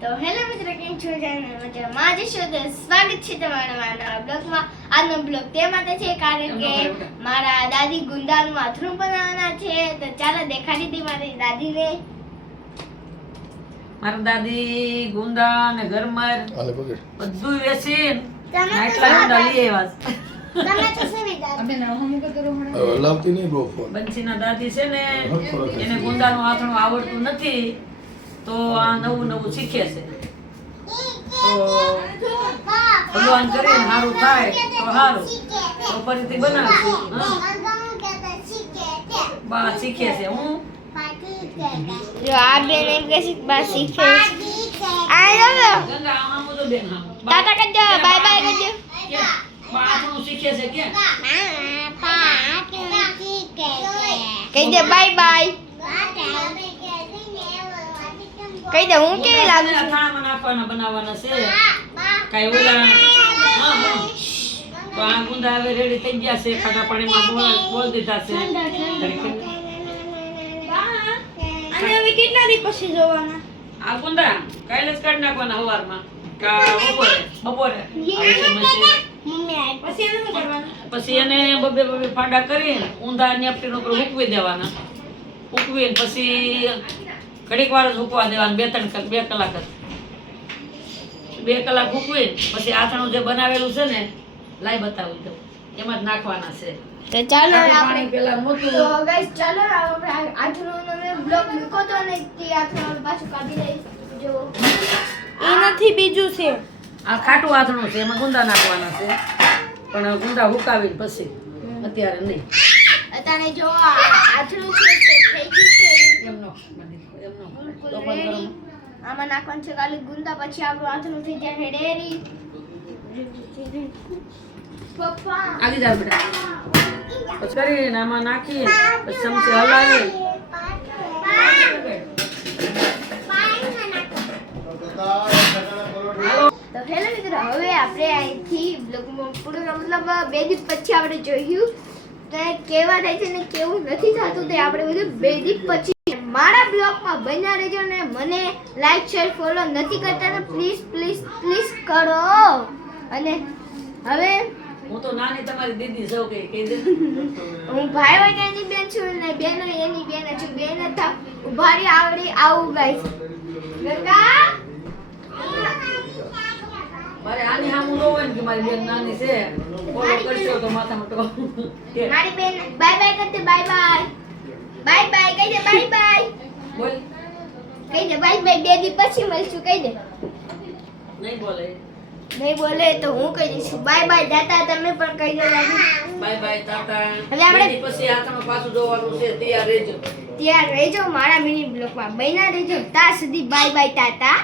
તો હેલો મિત્રો, કેમ છો? મજામાં જશો તો સ્વાગત છે તમારા મારા બ્લોગમાં. આજનો બ્લોગ તે માટે છે કારણ કે મારા દાદી ગુંદાનું આથરું બનાવવાના છે. તો ચાલો દેખાડી દી મારી દાદીને. મારા દાદી ગુંદા અને ગરમર બધું વેચી નાટલા ગુંદા લઈ આવ્યા છે. બંસીના દાદી છે ને એને ગુંદાનું આથણું આવડતું નથી, તો આ નવું નવું શીખે છે. તો ભગવાન કરીને સારું થાય તો સારું, તો ફરીથી બનાવશું. બા શીખે છે. હું જો આ બેન એમ કે બસ શીખે છે. આયો ગંગા આમ તો બેન આમ ટાટા કરજો, બાય બાય કરજો. બા આથણું શીખે છે કે કહી દે બાય બાય. કહી દે હું કેવી લાગુ છું. અથાણામાં નાખવાના બનાવવાના છે. કાઈ ઓલા તો આ ગુંદા હવે રેડી થઈ ગયા છે. ખાટા પાણીમાં બોલ દીધા છે. અને હવે કેટલા દી પછી જોવાના? આ ગુંદા કાલે જ કાઢી નાખવાના સવારમાં કા બપોરે પછી એને શું કરવાનું? પછી એને બબે ફાડા કરીને ઊંધા નેપટીન ઉપર ઉકવી દેવાના. ઉકવીને પછી ઘડીક વાર જ ઉકવા દેવાના, 2 કલાક જ. 2 કલાક ઉકવીને પછી આથણું જે બનાવેલું છે ને લાઈ બતાવી દઉં, એમાં જ નાખવાના છે. તો ચાલો પાણી પેલા મોટું. તો ગાઈસ ચાલો આપણે આથણોનો મેં બ્લોગ મૂકો તો ને તે આથણો પાછું કાઢી લઈ. જો એ નથી, બીજું છે. આ ખાટું આથણું છે, એમાં ગુંદા નાખવાના છે, પણ ગુંદા હુકાવીને પછી, અત્યારે નહીં. અત્યારે જો આ આથણું છે તે થઈ ગયું છે. એમનો બિલકુલ રેડી. આમાં નાખવાનું છે ખાલી ગુંદા, પછી આપણું આથણું થઈ જાય રેડી. પપ્પા આગી જા બેટા. પછી કરીને આમાં નાખી પછી ચમચી હલાવી. તો હેલો મિત્રો, હવે આપણે અહીંથી બ્લોગમાં પૂરું મતલબ 2 દિવસ પછી આપણે જોયું તો કેવા થાય છે ને કેવું નથી થતું તે આપણે બધું 2 દિવસ પછી મારા બ્લોગમાં બન્યા રહેજો. ને મને લાઈક શેર ફોલો નથી કરતા તો પ્લીઝ પ્લીઝ પ્લીઝ કરો. અને હવે હું તો નાની તમારી દીદી સૌ કે કહી દે. હું ભાઈ હોય એની બેન છું ને બેન હોય એની બેન છું. બેન હતા ઉભારી આવડી આવું ગાઈસ. ગંગા મારે આની હામું ન હોય ને કે મારી બેન નાની છે, ફોલો કરશો તો માથામાં ટો. મારી બેન બાય બાય કરતે. બાય બાય બાય બાય કહી દે. બાય બાય બોલ. કહી દે બાય બાય. 2 દિવસ પછી મળશું. કહી દે. નહીં બોલે. નહીં બોલે તો હું કહી દઈશ બાય બાય. દાતા તમે પણ કહી દો. Bye bye Tata. હવે આપણે એની પછી આથણું પાછું જોવાનું છે. તૈયાર રહેજો. ત્યાં રહેજો મારા મિની બ્લોગમાં. બન્યા રહેજો ત્યાં સુધી. Bye bye Tata.